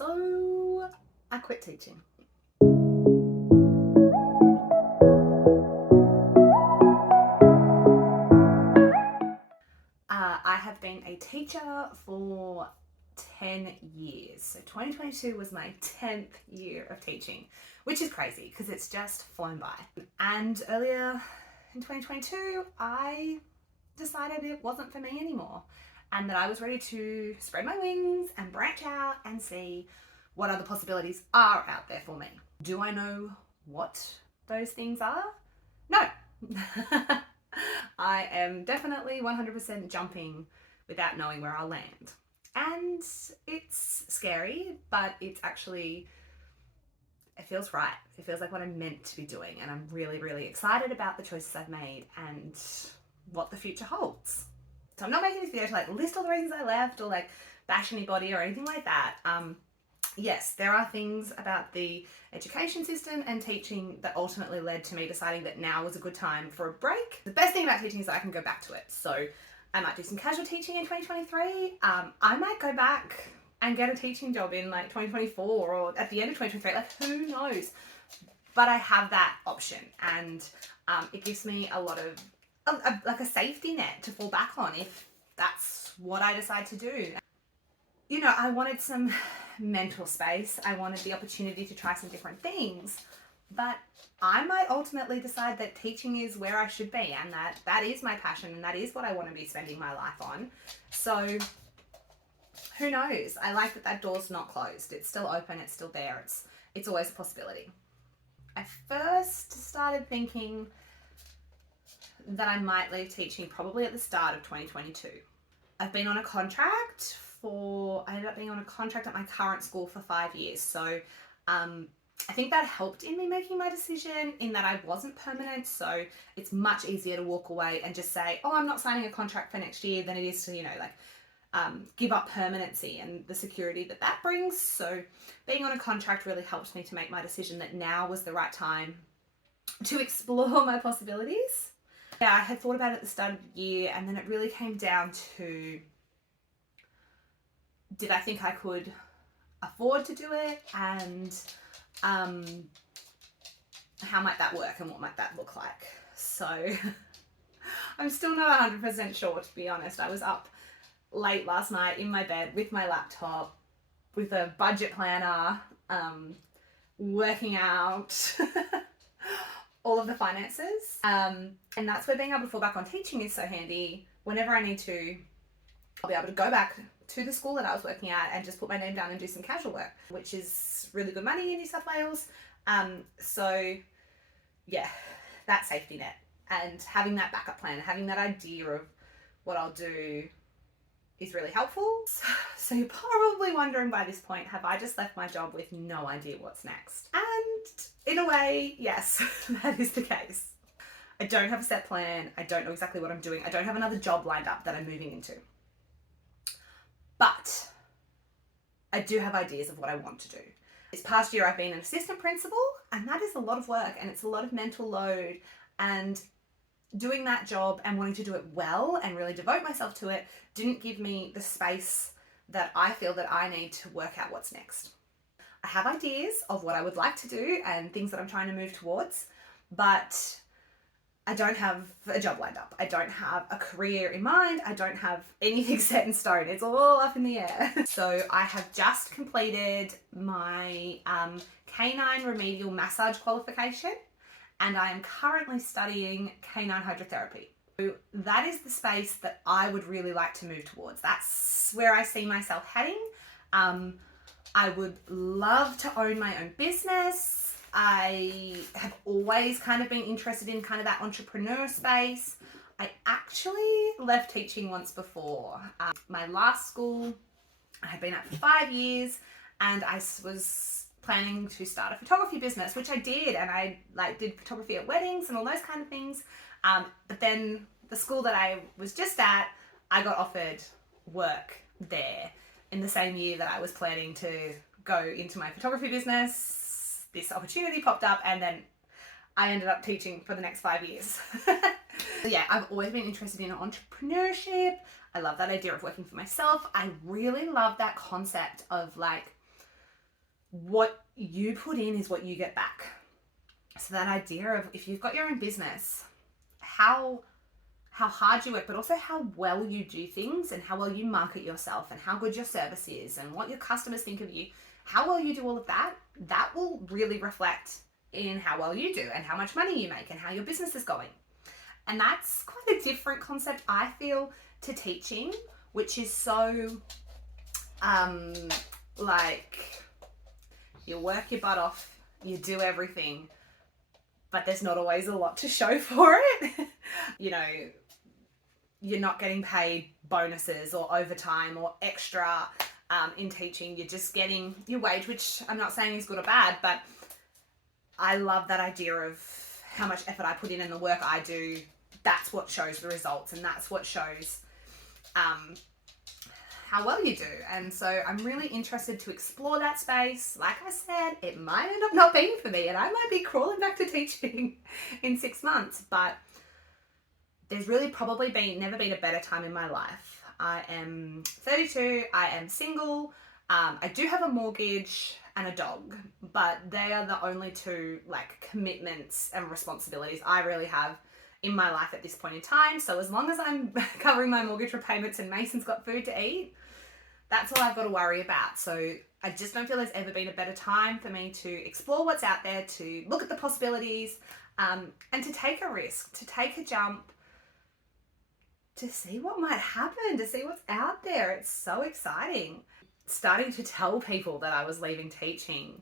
So I quit teaching. I have been a teacher for 10 years. So 2022 was my 10th year of teaching, which is crazy because it's just flown by. And earlier in 2022, I decided it wasn't for me anymore and that I was ready to spread my wings and branch out and see what other possibilities are out there for me. Do I know what those things are? No. I am definitely 100% jumping without knowing where I'll land. And it's scary, but it's actually, it feels right. It feels like what I'm meant to be doing. And I'm really, really excited about the choices I've made and what the future holds. So I'm not making this video to like list all the reasons I left or like bash anybody or anything like that. Yes, there are things about the education system and teaching that ultimately led to me deciding that now was a good time for a break. The best thing about teaching is that I can go back to it. So I might do some casual teaching in 2023. I might go back and get a teaching job in like 2024 or at the end of 2023, like who knows? But I have that option and it gives me a lot of, like a safety net to fall back on if that's what I decide to do. You know, I wanted some mental space. I wanted the opportunity to try some different things, but I might ultimately decide that teaching is where I should be and that is my passion and that is what I want to be spending my life on. So who knows? I like that door's not closed. It's still open. It's still there. It's always a possibility. I first started thinking that I might leave teaching probably at the start of 2022. I've been on a contract I ended up being on a contract at my current school for 5 years. So I think that helped in me making my decision in that I wasn't permanent. So it's much easier to walk away and just say, oh, I'm not signing a contract for next year than it is to, you know, like give up permanency and the security that brings. So being on a contract really helped me to make my decision that now was the right time to explore my possibilities. Yeah, I had thought about it at the start of the year and then it really came down to, did I think I could afford to do it, and how might that work and what might that look like? So I'm still not 100% sure, to be honest. I was up late last night in my bed with my laptop, with a budget planner, working out all of the finances. And that's where being able to fall back on teaching is so handy. Whenever I need to, I'll be able to go back to the school that I was working at and just put my name down and do some casual work, which is really good money in New South Wales. So yeah, that safety net and having that backup plan, having that idea of what I'll do is really helpful. So you're probably wondering by this point, have I just left my job with no idea what's next? And in a way, yes, that is the case. I don't have a set plan. I don't know exactly what I'm doing. I don't have another job lined up that I'm moving into. But I do have ideas of what I want to do. This past year I've been an assistant principal and that is a lot of work and it's a lot of mental load, and doing that job and wanting to do it well and really devote myself to it didn't give me the space that I feel that I need to work out what's next. I have ideas of what I would like to do and things that I'm trying to move towards, but I don't have a job lined up. I don't have a career in mind. I don't have anything set in stone. It's all up in the air. So I have just completed my canine remedial massage qualification and I am currently studying canine hydrotherapy. So that is the space that I would really like to move towards. That's where I see myself heading. I would love to own my own business. I have always kind of been interested in kind of that entrepreneur space. I actually left teaching once before. My last school I had been at for 5 years and I was planning to start a photography business, which I did, and I like did photography at weddings and all those kind of things. But then the school that I was just at, I got offered work there in the same year that I was planning to go into my photography business. This opportunity popped up and then I ended up teaching for the next 5 years. So yeah, I've always been interested in entrepreneurship. I love that idea of working for myself. I really love that concept of like what you put in is what you get back. So that idea of if you've got your own business, how hard you work, but also how well you do things and how well you market yourself and how good your service is and what your customers think of you, how well you do all of that, that will really reflect in how well you do and how much money you make and how your business is going. And that's quite a different concept, I feel, to teaching, which is so like you work your butt off, you do everything, but there's not always a lot to show for it. You know, you're not getting paid bonuses or overtime or extra in teaching. You're just getting your wage, which I'm not saying is good or bad, but I love that idea of how much effort I put in and the work I do. That's what shows the results, and that's what shows how well you do. And so I'm really interested to explore that space. Like I said, it might end up not being for me and I might be crawling back to teaching in 6 months, but there's really probably never been a better time in my life. I am 32, I am single, I do have a mortgage and a dog, but they are the only two like commitments and responsibilities I really have in my life at this point in time. So as long as I'm covering my mortgage repayments and Mason's got food to eat, that's all I've got to worry about. So I just don't feel there's ever been a better time for me to explore what's out there, to look at the possibilities, and to take a risk, to take a jump, to see what might happen, to see what's out there. It's so exciting. Starting to tell people that I was leaving teaching,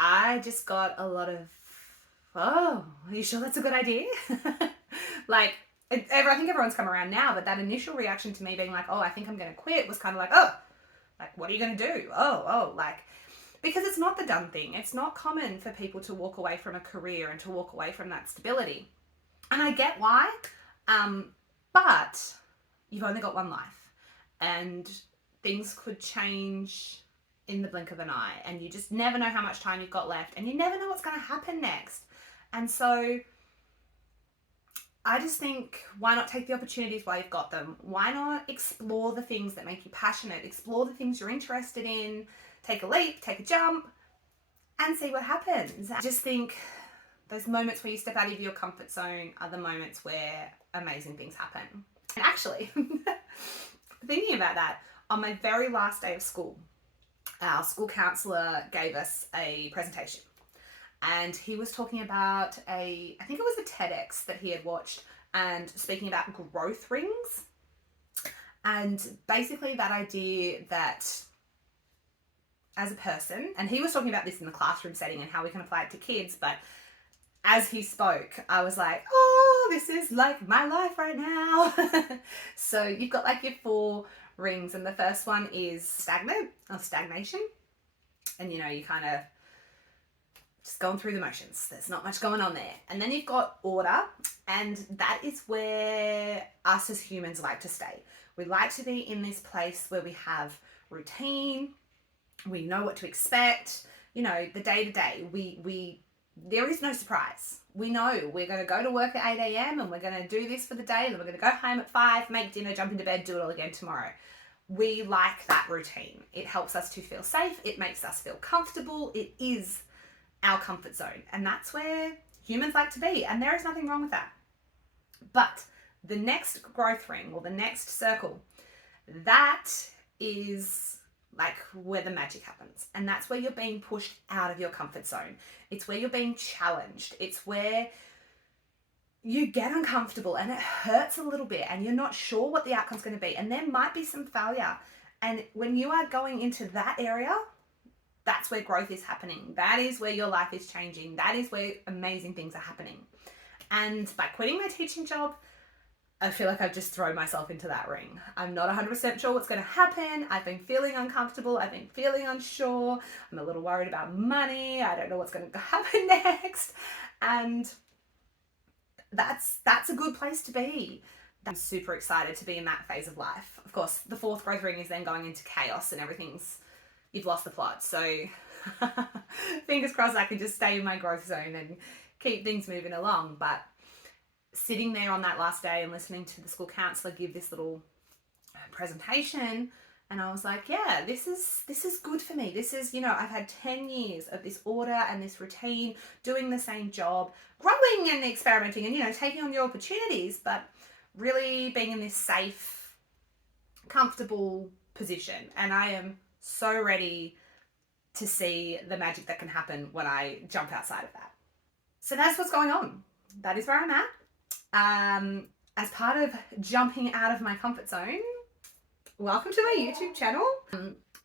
I just got a lot of, oh, are you sure that's a good idea? Like, I think everyone's come around now, but that initial reaction to me being like, oh, I think I'm going to quit was kind of like, oh, like, what are you going to do? Oh, like, because it's not the done thing. It's not common for people to walk away from a career and to walk away from that stability. And I get why, but you've only got one life and things could change in the blink of an eye, and you just never know how much time you've got left, and you never know what's going to happen next. And so I just think, why not take the opportunities while you've got them? Why not explore the things that make you passionate? Explore the things you're interested in. Take a leap, take a jump, and see what happens. I just think those moments where you step out of your comfort zone are the moments where amazing things happen. And actually, thinking about that, on my very last day of school, our school counsellor gave us a presentation. And he was talking about I think it was a TEDx that he had watched, and speaking about growth rings. And basically that idea that as a person, and he was talking about this in the classroom setting and how we can apply it to kids, but as he spoke, I was like, oh, this is like my life right now. So you've got like your 4 rings, and the first one is stagnant or stagnation. And you know, you kind of just going through the motions. There's not much going on there. And then you've got order, and that is where us as humans like to stay. We like to be in this place where we have routine, we know what to expect, you know, the day to day. There is no surprise. We know we're going to go to work at 8 a.m. and we're going to do this for the day, then we're going to go home at 5, make dinner, jump into bed, do it all again tomorrow. We like that routine. It helps us to feel safe. It makes us feel comfortable. It is our comfort zone. And that's where humans like to be. And there is nothing wrong with that. But the next growth ring, or the next circle, that is like where the magic happens. And that's where you're being pushed out of your comfort zone. It's where you're being challenged. It's where you get uncomfortable and it hurts a little bit and you're not sure what the outcome's going to be. And there might be some failure. And when you are going into that area, that's where growth is happening. That is where your life is changing. That is where amazing things are happening. And by quitting my teaching job, I feel like I've just thrown myself into that ring. I'm not 100% sure what's going to happen. I've been feeling uncomfortable. I've been feeling unsure. I'm a little worried about money. I don't know what's going to happen next. And that's a good place to be. I'm super excited to be in that phase of life. Of course, the 4th growth ring is then going into chaos and you've lost the plot. So fingers crossed I can just stay in my growth zone and keep things moving along. But sitting there on that last day and listening to the school counsellor give this little presentation, And I was like, yeah, this is good for me. This is, I've had 10 years of this order and this routine, doing the same job, growing and experimenting and, taking on new opportunities, but really being in this safe, comfortable position. And I am so ready to see the magic that can happen when I jump outside of that. So that's what's going on. That is where I'm at. As part of jumping out of my comfort zone, welcome to my YouTube channel.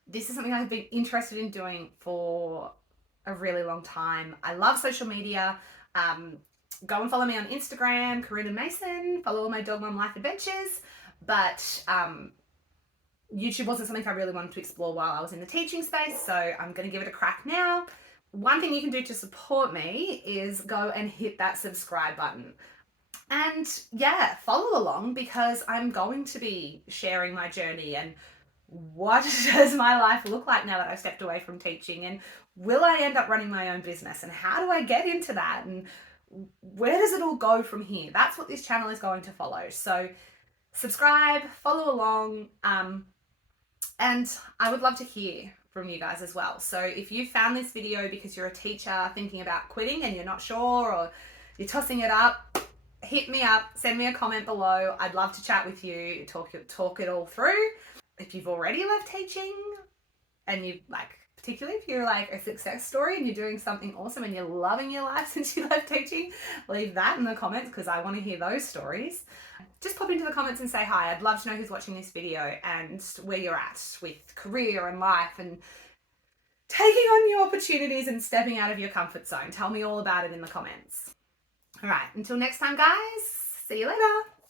This is something I've been interested in doing for a really long time. I love social media. Go and follow me on Instagram, Karina Mason. Follow all my Dog Mom Life adventures. But YouTube wasn't something I really wanted to explore while I was in the teaching space, so I'm going to give it a crack now. One thing you can do to support me is go and hit that subscribe button. And yeah, follow along, because I'm going to be sharing my journey and what does my life look like now that I've stepped away from teaching, and will I end up running my own business, and how do I get into that, and where does it all go from here? That's what this channel is going to follow. So subscribe, follow along, and I would love to hear from you guys as well. So if you found this video because you're a teacher thinking about quitting and you're not sure, or you're tossing it up, hit me up, send me a comment below. I'd love to chat with you, talk it all through. If you've already left teaching and you particularly if you're like a success story and you're doing something awesome and you're loving your life since you left teaching, leave that in the comments, because I want to hear those stories. Just pop into the comments and say hi. I'd love to know who's watching this video and where you're at with career and life and taking on new opportunities and stepping out of your comfort zone. Tell me all about it in the comments. All right, until next time, guys, see you later.